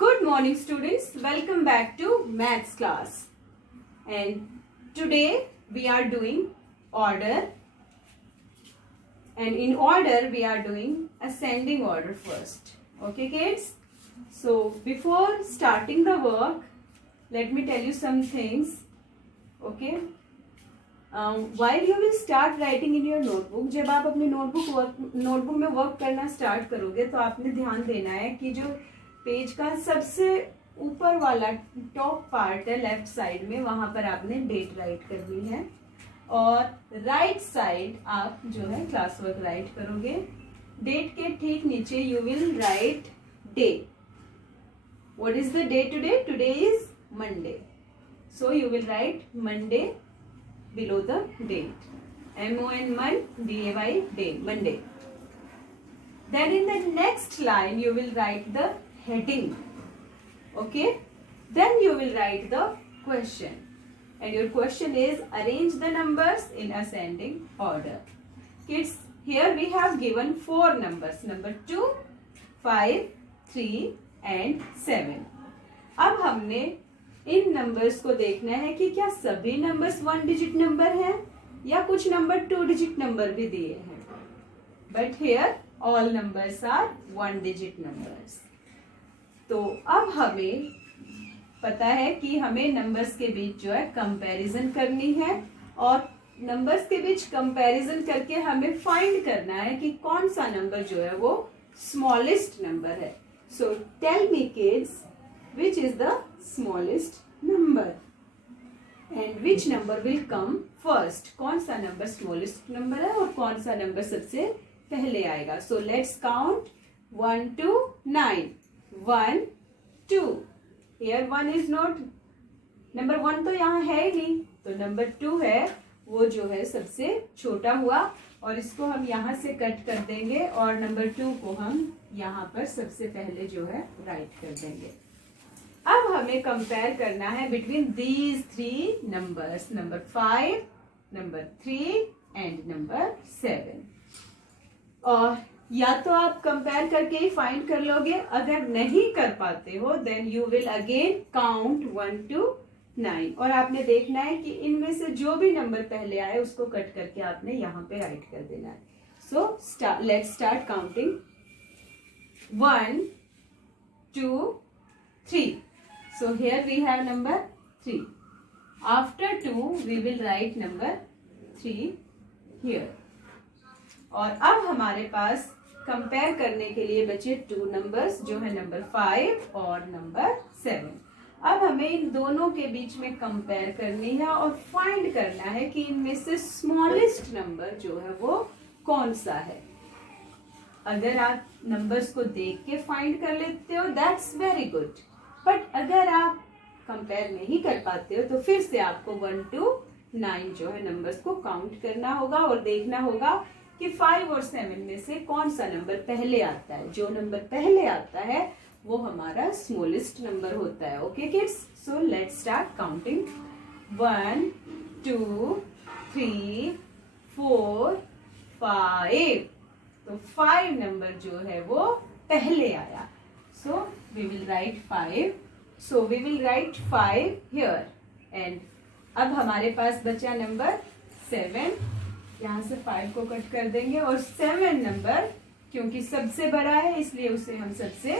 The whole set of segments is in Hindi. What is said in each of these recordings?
Good morning students, welcome back to maths class, and today we are doing order, and in order we are doing ascending order first. Okay kids, so before starting the work let me tell you some things. Okay, while you will start writing in your notebook, जब आप अपनी नोटबुक में वर्क करना स्टार्ट करोगे तो आपने ध्यान देना है कि जो पेज का सबसे ऊपर वाला टॉप पार्ट है लेफ्ट साइड में, वहां पर आपने डेट राइट करनी है और राइट साइड आप जो है क्लास वर्क राइट करोगे. डेट के ठीक नीचे you will write day. What is the day today? Today is Monday, so you will write Monday below the date. M-O-N, mon, D-A-Y, day, Monday. Then in the next line you will write the heading. Okay, then you will write the question, and your question is arrange the numbers in ascending order. Kids, here we have given 4 numbers, number 2, 5, 3 and 7. अब हमने इन नंबर्स को देखना है कि क्या सभी नंबर्स 1 डिजिट नंबर हैं या कुछ नंबर 2 डिजिट नंबर भी दिए हैं. But here all numbers are 1 digit numbers. तो अब हमें पता है कि हमें नंबर्स के बीच जो है कंपैरिजन करनी है, और नंबर्स के बीच कंपैरिजन करके हमें फाइंड करना है कि कौन सा नंबर जो है वो स्मॉलेस्ट नंबर है. So tell me kids, which is the smallest number and which number will come first. कौन सा नंबर स्मॉलेस्ट नंबर है और कौन सा नंबर सबसे पहले आएगा. So let's count 1 to 9. 1 2. Here 1 is not, number 1 तो यहाँ है ही नहीं, तो नंबर 2 है वो जो है सबसे छोटा हुआ, और इसको हम यहाँ से कट कर देंगे और नंबर 2 को हम यहाँ पर सबसे पहले जो है राइट कर देंगे. अब हमें कंपेयर करना है between these 3 numbers, number 5, number 3 and number 7. और या तो आप कंपेयर करके ही फाइंड कर लोगे, अगर नहीं कर पाते हो then you will again count 1 to 9, और आपने देखना है कि इनमें से जो भी नंबर पहले आए उसको कट करके आपने यहाँ पे राइट कर देना है. So let's start counting. 1 2 3. So here we have number 3. After 2 we will write number 3 here. और अब हमारे पास कंपेयर करने के लिए बचे 2 नंबर्स जो है नंबर 5 और नंबर 7. अब हमें इन दोनों के बीच में कंपेयर करनी है और फाइंड करना है कि इनमें से स्मॉलेस्ट नंबर जो है वो कौन सा है. अगर आप नंबर्स को देख के फाइंड कर लेते हो दैट्स वेरी गुड, बट अगर आप कंपेयर नहीं कर पाते हो तो फिर से आपको 1 to 9 जो है नंबर्स को काउंट करना होगा और देखना होगा कि 5 और 7 में से कौन सा नंबर पहले आता है. जो नंबर पहले आता है वो हमारा स्मॉलेस्ट नंबर होता है. Okay kids, so let's start counting. 1 2 3 4 5. तो 5 नंबर जो है वो पहले आया. So we will write 5. So we will write 5 here. And अब हमारे पास बचा नंबर 7. यहाँ से 5 को कट कर देंगे और 7 नंबर क्योंकि सबसे बड़ा है इसलिए उसे हम सबसे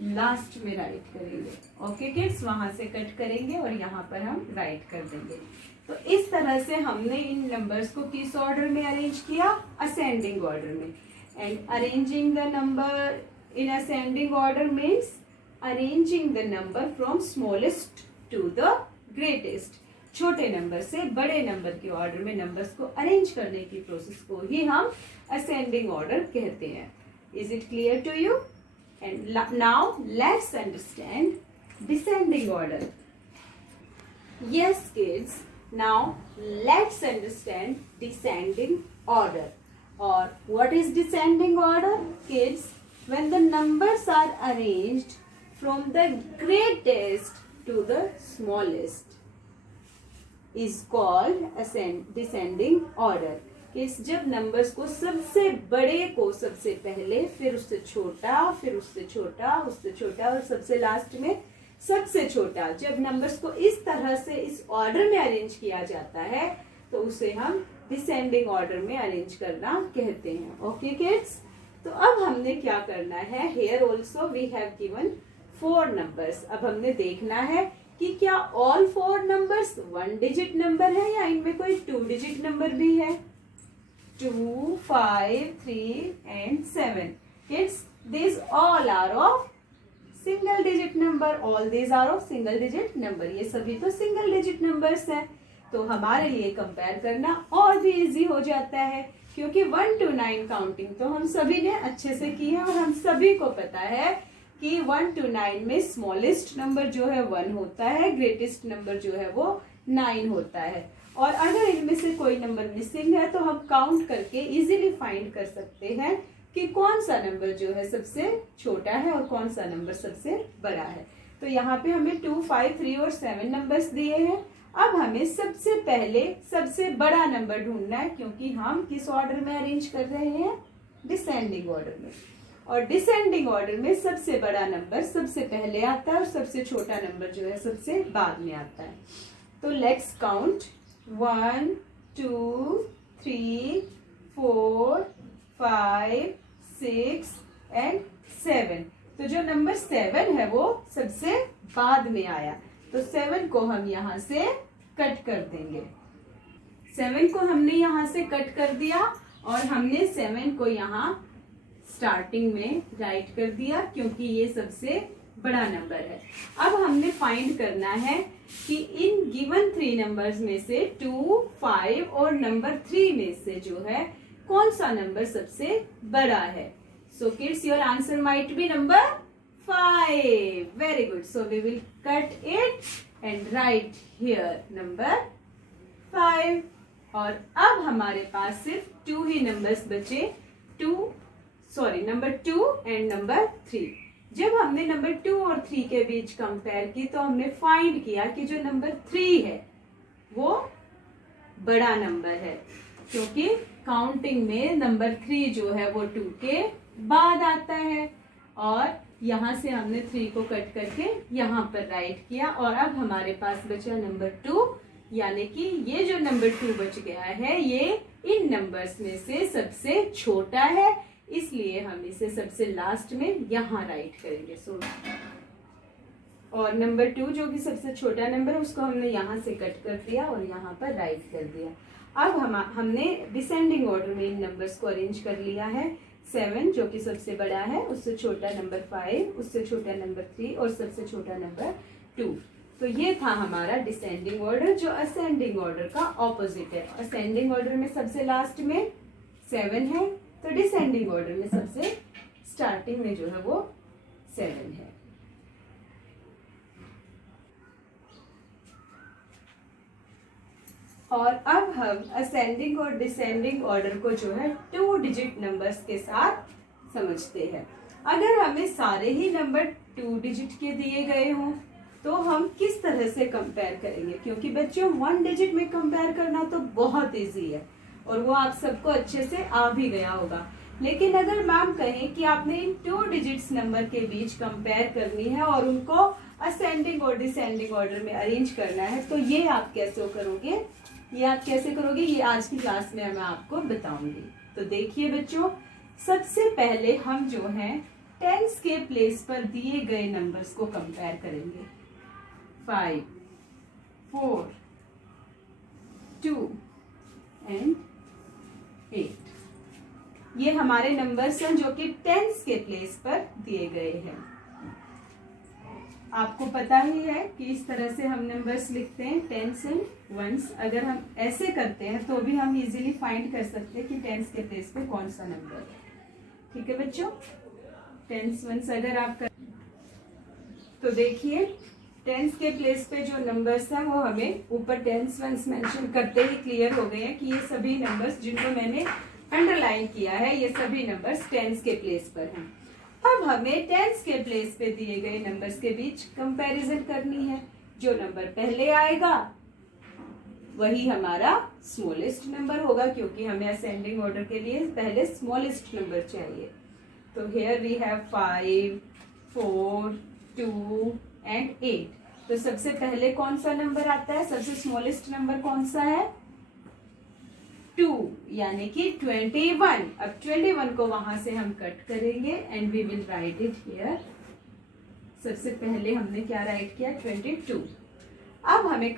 लास्ट में राइट करेंगे. ओके किड्स, वहां से कट करेंगे और यहाँ पर हम राइट कर देंगे. तो इस तरह से हमने इन नंबर्स को किस ऑर्डर में अरेंज किया? असेंडिंग ऑर्डर में. And arranging the number in ascending order means arranging the number from smallest to the greatest. छोटे नंबर से बड़े नंबर के ऑर्डर में नंबर्स को अरेंज करने की प्रोसेस को ही हम असेंडिंग ऑर्डर कहते हैं. Is it clear to you? And now let's understand descending order. Yes kids, now let's understand descending order. और what is descending order kids? When the numbers are arranged from the greatest to the smallest is called descending order. कि जब नंबर्स को सबसे बड़े को सबसे पहले, फिर उससे छोटा, फिर उससे छोटा, उससे छोटा और सबसे लास्ट में सबसे छोटा, जब नंबर्स को इस तरह से इस ऑर्डर में अरेंज किया जाता है तो उसे हम डिसेंडिंग ऑर्डर में अरेंज करना कहते हैं। ओके किड्स, तो अब हमने क्या करना है, here also we have given 4 numbers. अब हमने देखना है कि क्या ऑल 4 नंबर्स 1 डिजिट नंबर है या इनमें कोई 2 डिजिट नंबर भी है। 2, 5, 3 and 7 kids, these all are of single digit number, all these are of single digit number, ये सभी तो सिंगल डिजिट नंबर्स हैं। तो हमारे लिए कंपेयर करना और भी इजी हो जाता है, क्योंकि 1 to 9 काउंटिंग तो हम सभी ने अच्छे से की है और हम सभी को पता है कि 1 to 9 में स्मॉलेस्ट नंबर जो है 1 होता है, ग्रेटेस्ट नंबर जो है वो 9 होता है। और अगर इनमें से कोई नंबर मिसिंग है तो हम काउंट करके इजीली फाइंड कर सकते हैं कि कौन सा नंबर जो है सबसे छोटा है और कौन सा नंबर सबसे बड़ा है। तो यहाँ पे हमें 2, 5, 3 और 7 नंबर्स दिए हैं। अब हमें सबसे पहले सबसे बड़ा नंबर ढूंढना है, क्योंकि हम किस ऑर्डर में अरेंज कर रहे हैं, डिसेंडिंग ऑर्डर में। और डिसेंडिंग ऑर्डर में सबसे बड़ा नंबर सबसे पहले आता है और सबसे छोटा नंबर जो है सबसे बाद में आता है। तो लेट्स काउंट 1, 2, 3, 4, 5, 6 एंड 7। तो जो नंबर 7 है वो सबसे बाद में आया, तो 7 को हम यहाँ से कट कर देंगे। 7 को हमने यहाँ से कट कर दिया और हमने 7 को यहाँ स्टार्टिंग में राइट कर दिया, क्योंकि ये सबसे बड़ा नंबर है। अब हमने फाइंड करना है कि इन गिवन 3 नंबर्स में से 2, 5 और नंबर 3 में से जो है कौन सा नंबर सबसे बड़ा है। So kids, your answer might be number 5. Very good. So we will cut it and write here number 5. और अब हमारे पास सिर्फ 2 ही नंबर्स बचे, नंबर 2 एंड नंबर 3। जब हमने नंबर 2 और 3 के बीच कंपेयर की तो हमने फाइंड किया कि जो नंबर 3 है वो बड़ा नंबर है, क्योंकि काउंटिंग में नंबर 3 जो है वो 2 के बाद आता है। और यहाँ से हमने 3 को कट करके यहाँ पर राइट किया और अब हमारे पास बचा नंबर 2, यानी कि ये जो नंबर 2 बच गया है ये इन नंबर्स में से सबसे छोटा है, इसलिए हम इसे सबसे लास्ट में यहाँ राइट करेंगे। और नंबर 2 जो कि सबसे छोटा नंबर है उसको हमने यहाँ से कट कर दिया और यहाँ पर राइट कर दिया। अब हमने डिसेंडिंग ऑर्डर में इन नंबर्स को अरेंज कर लिया है। 7 जो कि सबसे बड़ा है, उससे छोटा नंबर 5, उससे छोटा नंबर 3 और सबसे छोटा नंबर 2। तो ये था हमारा डिसेंडिंग ऑर्डर, जो असेंडिंग ऑर्डर का ऑपोजिट है। असेंडिंग ऑर्डर में सबसे लास्ट में 7 है, तो डिसेंडिंग ऑर्डर में सबसे स्टार्टिंग में जो है वो 7 है। और अब हम असेंडिंग और डिसेंडिंग ऑर्डर को जो है 2 डिजिट नंबर्स के साथ समझते हैं। अगर हमें सारे ही नंबर 2 डिजिट के दिए गए हों तो हम किस तरह से कंपेयर करेंगे, क्योंकि बच्चों 1 डिजिट में कंपेयर करना तो बहुत इजी है और वो आप सबको अच्छे से आ भी गया होगा। लेकिन अगर मैम कहें कि आपने इन 2 डिजिट्स नंबर के बीच कंपेयर करनी है और उनको असेंडिंग और डिसेंडिंग ऑर्डर में अरेंज करना है, तो ये आप कैसे करोगे, ये आज की क्लास में मैं आपको बताऊंगी। तो देखिए बच्चों, सबसे पहले हम जो है टेंस के प्लेस पर दिए गए नंबर्स को कंपेयर करेंगे। 5, 4, 2 एंड 8। ये हमारे नंबर्स हैं जो कि टेंस के प्लेस पर दिए गए हैं। आपको पता ही है कि इस तरह से हम नंबर्स लिखते हैं, टेंस एंड वंस। अगर हम ऐसे करते हैं तो भी हम इजीली फाइंड कर सकते हैं कि टेंस के प्लेस पे कौन सा नंबर है। ठीक है बच्चों, टेंस वंस अगर आप कर तो देखिए टेंस के प्लेस पे जो नंबर्स हैं वो हमें ऊपर टेंस वंस मेंशन करते ही क्लियर हो गए हैं कि ये सभी नंबर्स जिनको मैंने अंडरलाइन किया है ये सभी नंबर्स टेंस के प्लेस पर हैं। अब हमें टेंस के प्लेस पे दिए गए नंबर्स के बीच कंपैरिजन करनी है। जो नंबर पहले आएगा वही हमारा स्मॉलेस्ट नंबर होगा, क्योंकि हमें असेंडिंग ऑर्डर के लिए पहले स्मॉलेस्ट नंबर चाहिए। तो हियर वी हैव 5, 4, 2 एंड 8। तो सबसे पहले कौन सा नंबर आता है, सबसे स्मॉलेस्ट नंबर कौन सा है, 2, यानी कि 21। अब 21 को वहां से हम कट करेंगे and we will write it here. सबसे पहले हमने क्या राइट किया, 22। अब हमें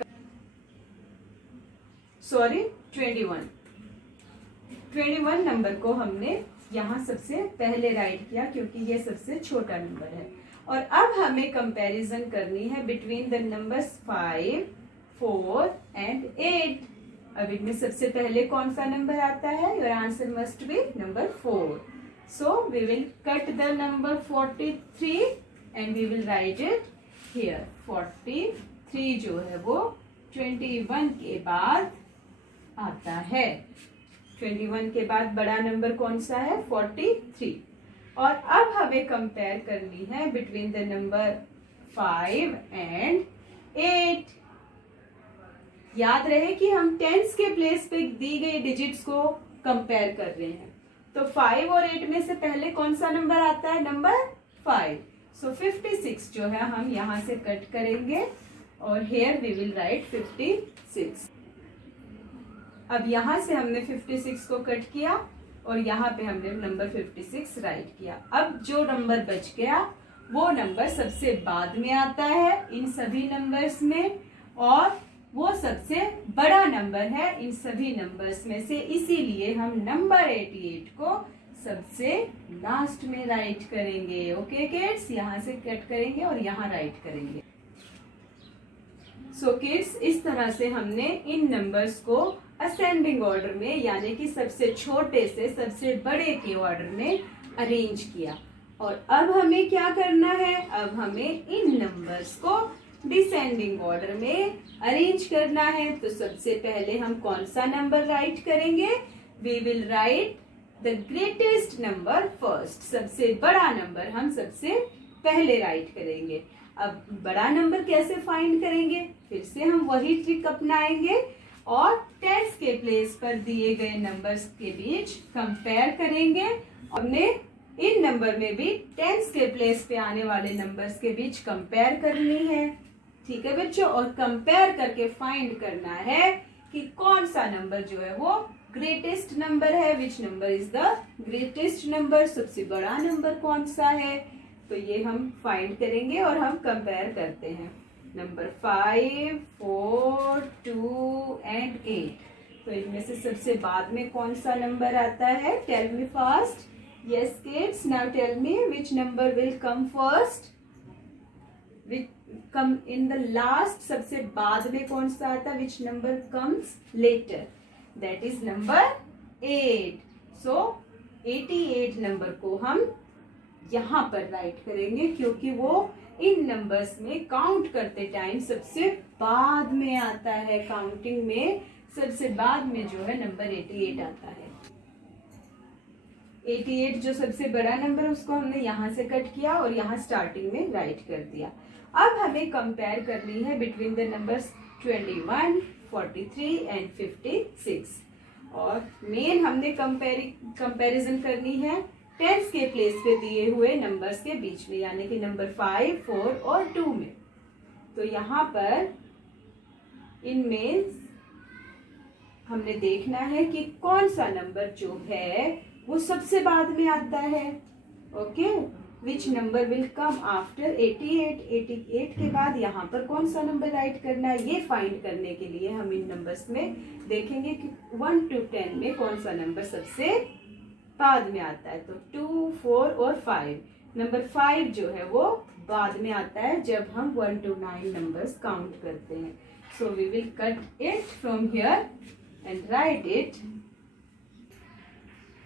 21 नंबर को हमने यहाँ सबसे पहले राइट किया, क्योंकि ये सबसे छोटा नंबर है। और अब हमें कंपैरिजन करनी है बिटवीन द नंबर्स 5, 4 एंड 8। अब इनमें सबसे पहले कौन सा नंबर आता है, your answer must be number 4। So we will cut the number 43 and we will write it here. 43 जो है वो 21 के बाद आता है। 21 के बाद बड़ा नंबर कौन सा है, 43। और अब हमें कंपेयर करनी है बिटवीन द नंबर 5 एंड 8। याद रहे कि हम टेंस के प्लेस पे दी गई डिजिट्स को कंपेयर कर रहे हैं। तो 5 और 8 में से पहले कौन सा नंबर आता है, नंबर 5। सो 56 जो है हम यहां से कट करेंगे और हेयर वी विल राइट 56। अब यहां से हमने 56 को कट किया और यहाँ पे हमने नंबर 56 राइट किया। अब जो नंबर बच गया वो नंबर सबसे बाद में आता है इन सभी नंबर्स में, और वो सबसे बड़ा नंबर है इन सभी नंबर्स में से, इसीलिए हम नंबर 88 को सबसे लास्ट में राइट करेंगे। ओके किड्स, यहाँ से कट करेंगे और यहाँ राइट करेंगे। सो किड्स, इस तरह से हमने इन नंबर्स को असेंडिंग ऑर्डर में, यानी कि सबसे छोटे से सबसे बड़े के ऑर्डर में अरेंज किया। और अब हमें क्या करना है, अब हमें इन नंबर्स को डिसेंडिंग ऑर्डर में अरेंज करना है। तो सबसे पहले हम कौन सा नंबर राइट करेंगे, we will write the greatest number first. सबसे बड़ा नंबर हम सबसे पहले राइट करेंगे। अब बड़ा नंबर कैसे फाइंड करेंगे, फिर से हम वही ट्रिक अपनाएंगे और टेंस के प्लेस पर दिए गए नंबर्स के बीच कंपेयर करेंगे। हमने इन नंबर में भी टेंस के प्लेस पे आने वाले नंबर्स के बीच कंपेयर करनी है। ठीक है बच्चों, और कंपेयर करके फाइंड करना है कि कौन सा नंबर जो है वो ग्रेटेस्ट नंबर है, which number is the greatest number, सबसे बड़ा नंबर कौन सा है। तो ये हम फाइंड करेंगे और हम कंपेयर करते हैं। Number 5, 4, 2 and 8। तो इनमें से सबसे बाद में कौन सा नंबर आता है, tell me fast. Yes kids, now tell me which number will come first, come in the last. सबसे बाद में कौन सा आता है, which number comes later, that is number 8। सो 88 नंबर को हम यहाँ पर राइट करेंगे, क्योंकि वो इन नंबर्स में काउंट करते टाइम सबसे बाद में आता है। काउंटिंग में सबसे बाद में जो है नंबर 88 आता है। 88 जो सबसे बड़ा नंबर है उसको हमने यहाँ से कट किया और यहाँ स्टार्टिंग में राइट कर दिया। अब हमें कंपेयर करनी है बिटवीन द नंबर्स 21, 43 एंड 56। और मेन हमने कंपैरिजन करनी है टेंस के प्लेस पे दिए हुए नंबर्स के बीच में, यानी कि नंबर 5, 4 और 2 में। तो यहाँ पर इनमें हमने देखना है कि कौन सा नंबर जो है वो सबसे बाद में आता है। Okay, which number will come after 88। 88 के बाद यहाँ पर कौन सा नंबर राइट करना है, ये फाइंड करने के लिए हम इन नंबर्स में देखेंगे कि 1 to 10 में कौन सा नंबर सबसे बाद में आता है। तो 2, 4 और 5। नंबर 5 जो है वो बाद में आता है जब हम 1 to 9 नंबर्स काउंट करते हैं। So we will cut it from here and write it.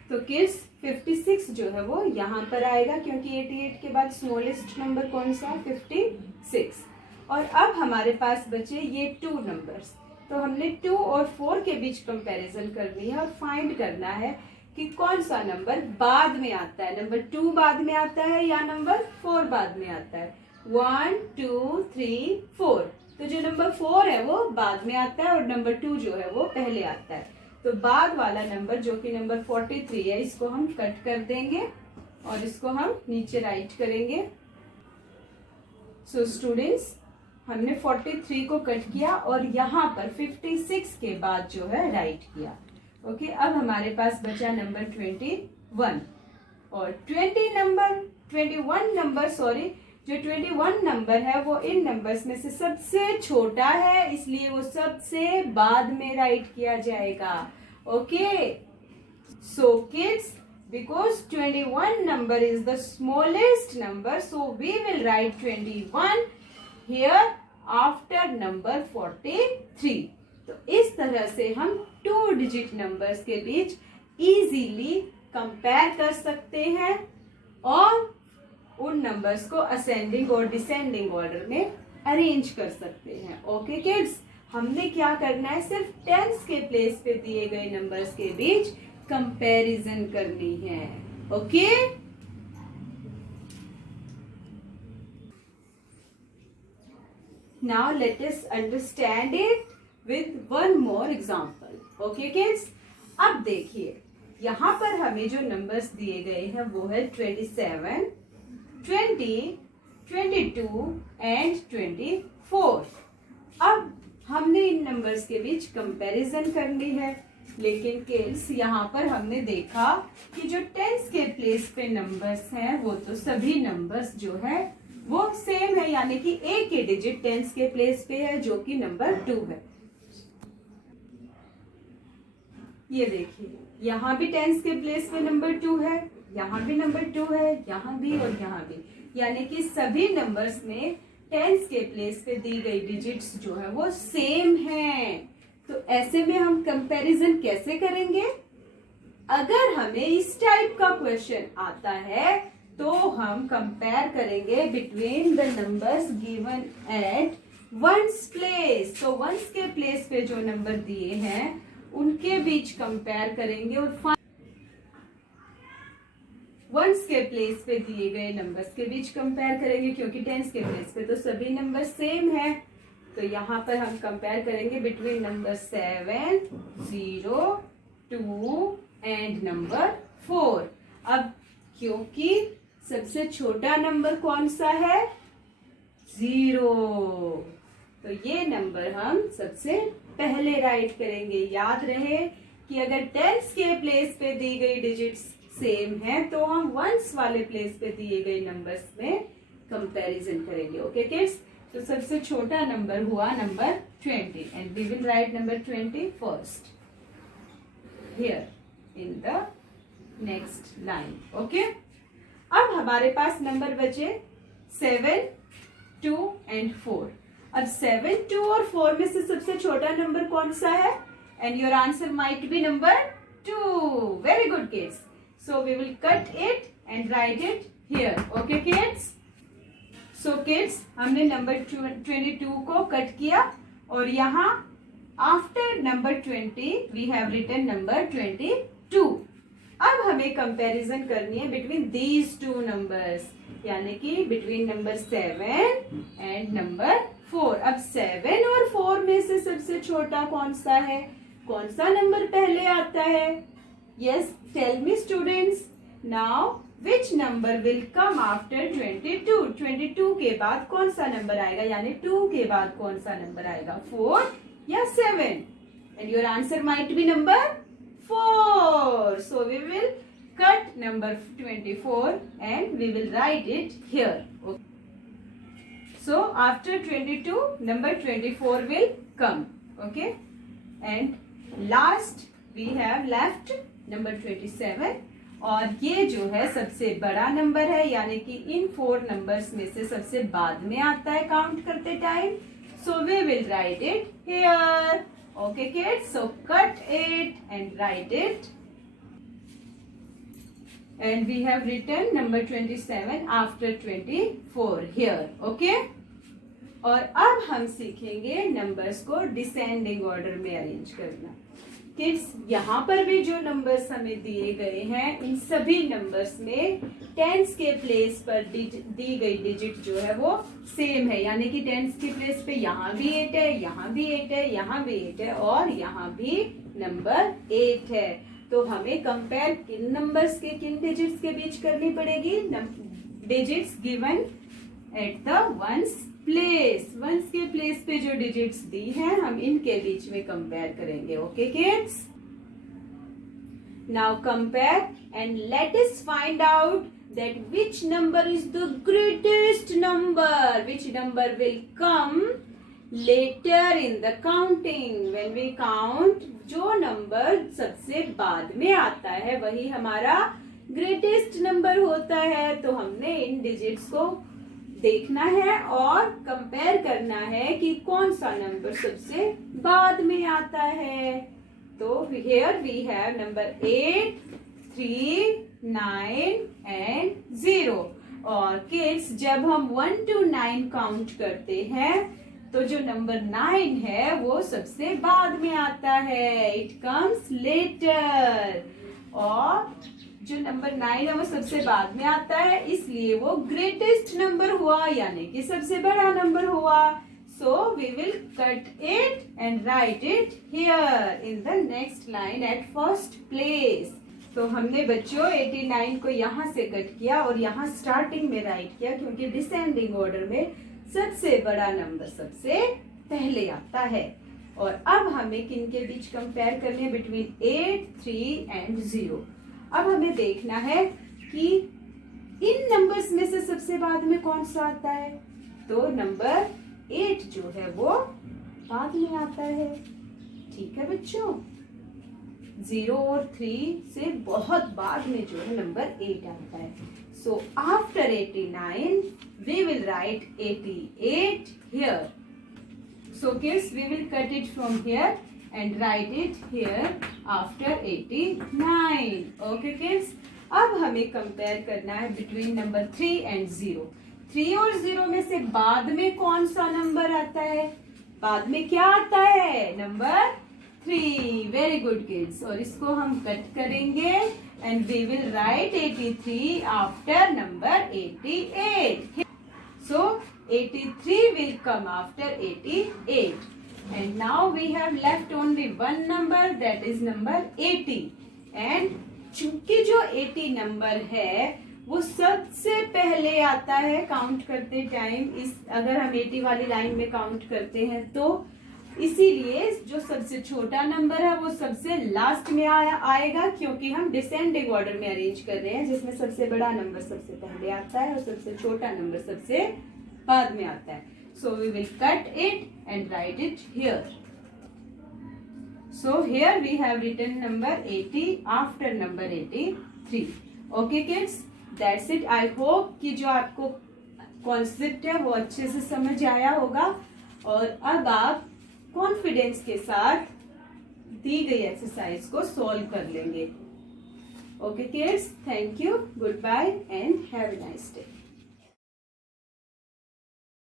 तो किड्स 56 जो है वो यहाँ पर आएगा, क्योंकि 88 के बाद स्मॉलेस्ट नंबर कौन सा, 56। और अब हमारे पास बचे ये 2 नंबर्स। तो हमने 2 और 4 के बीच कंपैरिजन करनी है और फाइंड करना है कि कौन सा नंबर बाद में आता है। नंबर 2 बाद में आता है या नंबर 4 बाद में आता है। 1, 2, 3, 4। तो जो नंबर 4 है वो बाद में आता है और नंबर 2 जो है वो पहले आता है। तो बाद वाला नंबर जो कि नंबर 43 है, इसको हम कट कर देंगे और इसको हम नीचे राइट करेंगे। सो स्टूडेंट्स, हमने 43 को कट किया और यहाँ पर 56 के बाद जो है राइट किया। ओके, अब हमारे पास बचा नंबर 21 और 21 नंबर जो 21 नंबर है वो इन नंबर्स में से सबसे छोटा है, इसलिए वो सबसे बाद में राइट किया जाएगा। Okay, so kids, because 21 number is the smallest number, so we will write 21 here after number 43. तो इस तरह से हम 2 डिजिट नंबर्स के बीच इजीली कंपेयर कर सकते हैं और उन नंबर्स को असेंडिंग और डिसेंडिंग ऑर्डर में अरेंज कर सकते हैं। ओके किड्स, हमने क्या करना है, सिर्फ टेंस के प्लेस पे दिए गए नंबर्स के बीच कंपैरिजन करनी है। Okay, now let us understand it with one more example. Okay kids, अब देखिए यहाँ पर हमें जो नंबर्स दिए गए हैं वो है 27, 20, 22 एंड 24। अब हमने इन नंबर्स के बीच कंपैरिजन करनी है, लेकिन किड्स यहाँ पर हमने देखा कि जो टेंस के प्लेस पे नंबर्स हैं वो तो सभी नंबर्स जो है वो सेम है, यानी कि एक ही डिजिट टेंस के प्लेस पे है जो कि नंबर 2 है। ये देखिए, यहाँ भी टेंस के प्लेस पे नंबर 2 है, यहाँ भी नंबर 2 है, यहाँ भी और यहाँ भी, यानी कि सभी नंबर्स में टेंस के प्लेस पे दी गई डिजिट्स जो है वो सेम हैं। तो ऐसे में हम कंपैरिजन कैसे करेंगे? अगर हमें इस टाइप का क्वेश्चन आता है तो हम कंपेयर करेंगे between the numbers given at ones place. तो वंस के प्लेस पे जो नंबर दिए हैं उनके बीच कंपेयर करेंगे और वंस के प्लेस पे दिए गए नंबर्स के बीच कंपेयर करेंगे, क्योंकि टेंस के प्लेस पे तो सभी नंबर सेम है। तो यहाँ पर हम कंपेयर करेंगे बिटवीन नंबर 7, 0, 2 एंड नंबर 4। अब क्योंकि सबसे छोटा नंबर कौन सा है? 0, तो ये नंबर हम सबसे पहले राइट करेंगे। याद रहे कि अगर टेंस के प्लेस पे दी गई डिजिट्स सेम है तो हम वंस वाले प्लेस पे दिए गए नंबर्स में कंपैरिजन करेंगे। ओके किड्स, तो सबसे छोटा नंबर हुआ number 20 and we will write number 20 first here in the next line. Okay, अब हमारे पास नंबर बचे 7, 2 एंड 4। अब 7, 2 और 4 में से सबसे छोटा नंबर कौन सा है? And your answer might be number 2। Very good kids, so we will cut it and write it here. Okay kids, so kids, हमने नंबर 22 को कट किया और यहाँ after number 20 we have written number 22। अब हमें कंपैरिजन करनी है बिटवीन दीज टू नंबर्स, यानी कि बिटवीन नंबर 7 एंड नंबर 4। अब 7 और 4 में से सबसे छोटा कौन सा है? कौन सा नंबर पहले आता है? Yes, tell me students. Now, which number will come after 22? 22 के बाद कौन सा नंबर आएगा, यानी 2 के बाद कौन सा नंबर आएगा? 4 या 7? And your answer might be number 4. So we will cut number 24 and we will write it here. Okay. So after 22, number 24 will come. Okay. And last we have left number 27 और ये जो है सबसे बड़ा नंबर है, यानी कि इन 4 नंबर्स में से सबसे बाद में आता है काउंट करते time. So we will write it here. Okay kids, so cut it and write it and we have written number 27 after 24 here. Okay, और अब हम सीखेंगे नंबर्स को डिसेंडिंग ऑर्डर में अरेंज करना। किड्स यहाँ पर भी जो नंबर्स हमें दिए गए हैं इन सभी नंबर्स में टेंस के प्लेस पर दी गई डिजिट जो है वो सेम है, यानी कि टेंस के प्लेस पे यहाँ भी 8 है, यहाँ भी 8 है, यहाँ भी 8 है और यहाँ भी नंबर 8 है। तो हमें कंपेयर किन नंबर्स के किन डिजिट्स के बीच करनी पड़ेगी? Digits given at the ones place, ones के प्लेस पे जो डिजिट्स दी हैं हम इनके बीच में कंपेयर करेंगे। Okay kids, now compare and let us find out that which number is the greatest number, which number will come later in the counting, when we count जो नंबर सबसे बाद में आता है वही हमारा ग्रेटेस्ट नंबर होता है। तो हमने इन डिजिट्स को देखना है और कंपेयर करना है कि कौन सा नंबर सबसे बाद में आता है। तो here we have number 8, 3, 9 and 0। और किड्स जब हम 1 to 9 काउंट करते हैं तो जो नंबर 9 है वो सबसे बाद में आता है, इट कम्स लेटर। और जो नंबर 9 है वो सबसे बाद में आता है, इसलिए वो ग्रेटेस्ट नंबर हुआ, यानी कि सबसे बड़ा नंबर हुआ। So we will cut it and write it here in the next line at first place. तो हमने बच्चों 89 को यहाँ से कट किया और यहाँ स्टार्टिंग में राइट किया, क्योंकि डिसेंडिंग ऑर्डर में सबसे बड़ा नंबर सबसे पहले आता है। और अब हमें किन के बीच कंपेयर करने हैं? Between 8, 3 and 0। अब हमें देखना है कि इन नंबर्स में से सबसे बाद में कौन सा आता है। तो नंबर 8 जो है वो बाद में आता है। ठीक है बच्चों, 0 और 3 से बहुत बाद में जो है नंबर 8 आता है। So after 89 we will write 88 here. So kids, we will cut it from here and write it here after 89. Okay kids? अब हमें कंपेयर करना है बिटवीन नंबर 3 एंड 0। 3 और 0 में से बाद में कौन सा नंबर आता है? बाद में क्या आता है? नंबर 3। Very good kids. और इसको हम कट करेंगे and we will write 83 after number 88। So 83 will come after 88, and now we have left only one number, that is number 80. And चूंकि जो 80 नंबर है वो सबसे पहले आता है काउंट करते टाइम, इस अगर हम 80 वाली लाइन में काउंट करते हैं तो इसीलिए जो सबसे छोटा नंबर है वो सबसे लास्ट में आएगा, क्योंकि हम डिसेंडिंग ऑर्डर में अरेंज कर रहे हैं, जिसमें सबसे बड़ा नंबर सबसे पहले आता है और सबसे छोटा नंबर सबसे बाद में आता है। So we will cut it and write it here. So here we have written number 80 after number 83। Okay kids, that's it. I hope कि जो आपको कॉन्सेप्ट है वो अच्छे से समझ आया होगा और अब आप कॉन्फिडेंस के साथ दी गई एक्सरसाइज को सॉल्व कर लेंगे। Okay kids, thank you, good bye and have a nice day.